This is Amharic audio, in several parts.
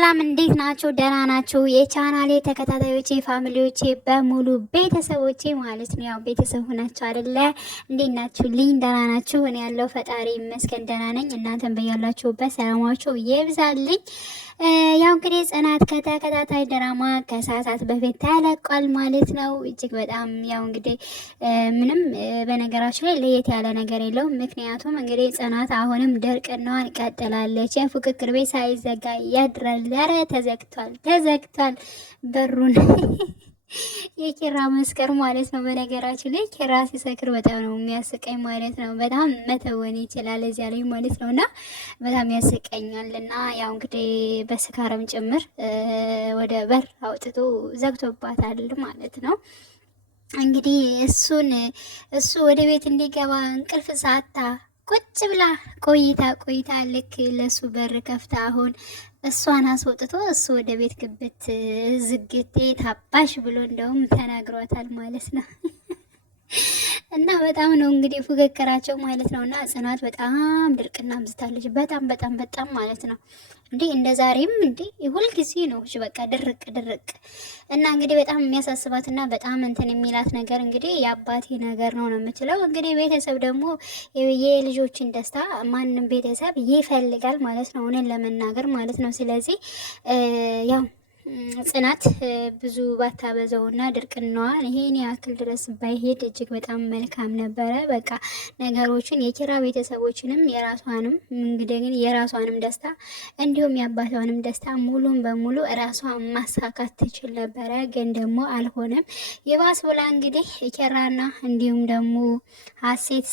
ሰላም እንዴት ናችሁ? ደህና ናችሁ? የቻናሌ ተከታታዮቼ ፋሚሊዎቼ በሙሉ ቤተሰቦቼ ማለት ነው። ያው ቤተሰብ ሆናችሁ አይደለ? እንዴት ናችሁ? ልኝ ደህና ናችሁ? እኔ ያለው ፈጣሪ ይመስገን ደህና ነኝ። እናንተም በያላችሁበት ሰላማችሁ ይብዛልኝ። ያው እንግዲህ ጽናት ከተከታታይ ድራማ ከሰዓታት በፊት ተለቋል ማለት ነው። እጅግ በጣም ያው እንግዲህ ምንም በነገራችን ላይ ለየት ያለ ነገር የለውም። ምክንያቱም እንግዲህ ጽናት አሁንም ድርቅናዋን ቀጥላለች። የፉክክር ቤት ሳይዘጋ ያድራል። ኧረ ተዘግቷል በሩን የኪራ መስከር ማለት ነው። በነገራችን ላይ ኪራ ሲሰክር በጣም ነው የሚያስቀኝ ማለት ነው። በጣም መተወን ይችላል እዚያ ላይ ማለት ነው። እና በጣም ያስቀኛል። እና ያው እንግዲህ በስካረም ጭምር ወደ በር አውጥቶ ዘግቶባታል ማለት ነው። እንግዲህ እሱ ወደ ቤት እንዲገባ እንቅልፍ ሳታ ቁጭ ብላ ቆይታ ልክ ለሱ በር ከፍታ አሁን እሷን አስወጥቶ እሱ ወደ ቤት ግብት ዝግቴ ታባሽ ብሎ እንደውም ተናግሯታል ማለት ነው። እና በጣም ነው እንግዲህ ፉክክራቸው ማለት ነው። እና ጽናት በጣም ድርቅና አብዝታለች። በጣም ማለት ነው። እንዴ እንደ ዛሬም እንዴ ሁል ጊዜ ነው በቃ ድርቅ እና እንግዲህ በጣም የሚያሳስባትና በጣም እንትን የሚላት ነገር እንግዲህ የአባቴ ነገር ነው የምትለው። እንግዲህ ቤተሰብ ደግሞ የልጆችን ደስታ ማንም ቤተሰብ ይፈልጋል ማለት ነው፣ እኔን ለመናገር ማለት ነው። ስለዚህ ያው ጽናት ብዙ ባታበዘውና ድርቅናዋን ይሄን ያክል ድረስ ባይሄድ እጅግ በጣም መልካም ነበረ። በቃ ነገሮችን የኪራ ቤተሰቦችንም የራሷንም እንግዲህ ግን የራሷንም ደስታ እንዲሁም የአባቷንም ደስታ ሙሉን በሙሉ ራሷን ማሳካት ትችል ነበረ፣ ግን ደግሞ አልሆነም። የባስ ብላ እንግዲህ ኪራና እንዲሁም ደግሞ ሀሴት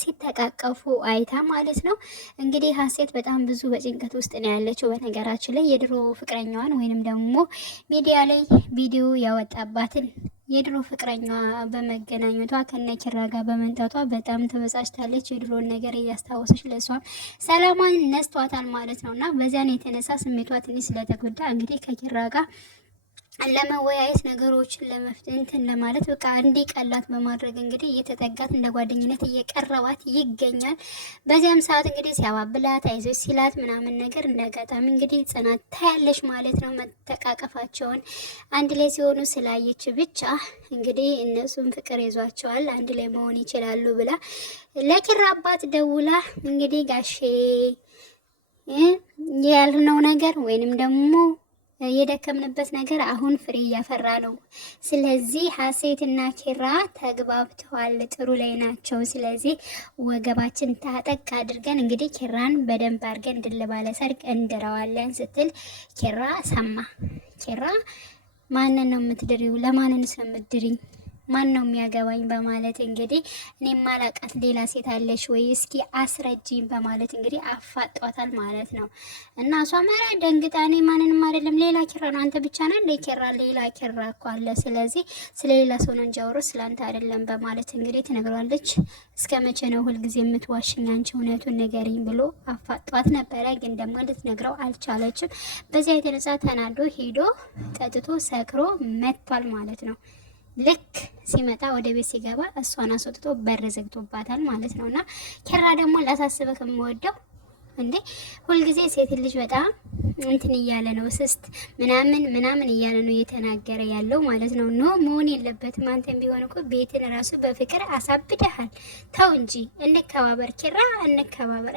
ሲተቃቀፉ አይታ ማለት ነው። እንግዲህ ሀሴት በጣም ብዙ በጭንቀት ውስጥ ነው ያለችው። በነገራችን ላይ የድሮ ፍቅረኛዋን ወይንም ደግሞ ሚዲያ ላይ ቪዲዮ ያወጣባትን የድሮ ፍቅረኛዋ በመገናኘቷ ከነኪራ ጋር በመንጣቷ በጣም ተበሳጭታለች። የድሮን ነገር እያስታወሰች ለሷም ሰላሟን ነስቷታል ማለት ነውና በዚያን የተነሳ ስሜቷ ትንሽ ስለተጎዳ እንግዲህ ከኪራ ጋር ለመወያየት ነገሮችን ለመፍትንትን ለማለት በቃ እንዲቀላት በማድረግ እንግዲህ እየተጠጋት እንደ ጓደኝነት እየቀረባት ይገኛል። በዚያም ሰዓት እንግዲህ ሲያባብላት አይዞሽ ሲላት ምናምን ነገር እንደጋጣሚ እንግዲህ ጽናት ታያለች ማለት ነው። መተቃቀፋቸውን አንድ ላይ ሲሆኑ ስላየች ብቻ እንግዲህ እነሱም ፍቅር ይዟቸዋል፣ አንድ ላይ መሆን ይችላሉ ብላ ለኪራ አባት ደውላ እንግዲህ ጋሼ ያልነው ነገር ወይንም ደግሞ የደከምንበት ነገር አሁን ፍሬ እያፈራ ነው። ስለዚህ ሀሴትና ኪራ ተግባብተዋል፣ ጥሩ ላይ ናቸው። ስለዚህ ወገባችን ታጠቅ አድርገን እንግዲህ ኪራን በደንብ አድርገን ድል ባለ ሰርግ እንድረዋለን ስትል ኪራ ሰማ። ኪራ ማንን ነው የምትድሪው? ለማንንስ ነው የምትድሪኝ? ማን ነው የሚያገባኝ? በማለት እንግዲህ እኔ ማላቃት ሌላ ሴት አለሽ ወይ እስኪ አስረጂኝ በማለት እንግዲህ አፋጧታል ማለት ነው። እና እሷ መራ ደንግጣ እኔ ማንንም አይደለም ሌላ ኪራ ነው፣ አንተ ብቻ ነህ እንደ ኪራ? ሌላ ኪራ እኮ አለ፣ ስለዚህ ስለሌላ ሰው ነው እንጂ አውሮስ ስላንተ አይደለም በማለት እንግዲህ ትነግሯለች። እስከ መቼ ነው ሁልጊዜ የምትዋሽኝ? አንቺ እውነቱን ንገሪኝ ብሎ አፋጧት ነበረ፣ ግን ደግሞ ልትነግረው አልቻለችም። በዚያ የተነሳ ተናዶ ሄዶ ጠጥቶ ሰክሮ መጥቷል ማለት ነው። ልክ ሲመጣ ወደ ቤት ሲገባ እሷን አስወጥቶ በር ዘግቶባታል ማለት ነውና ኪራ ደግሞ ላሳስበህ ከምወደው እንዴ ሁልጊዜ ሴት ልጅ በጣም እንትን እያለ ነው ስስት ምናምን እያለ ነው እየተናገረ ያለው ማለት ነው። ኖ መሆን የለበትም። አንተም ቢሆን እኮ ቤትን ራሱ በፍቅር አሳብደሃል። ተው እንጂ እንከባበር ኪራ፣ እንከባበር።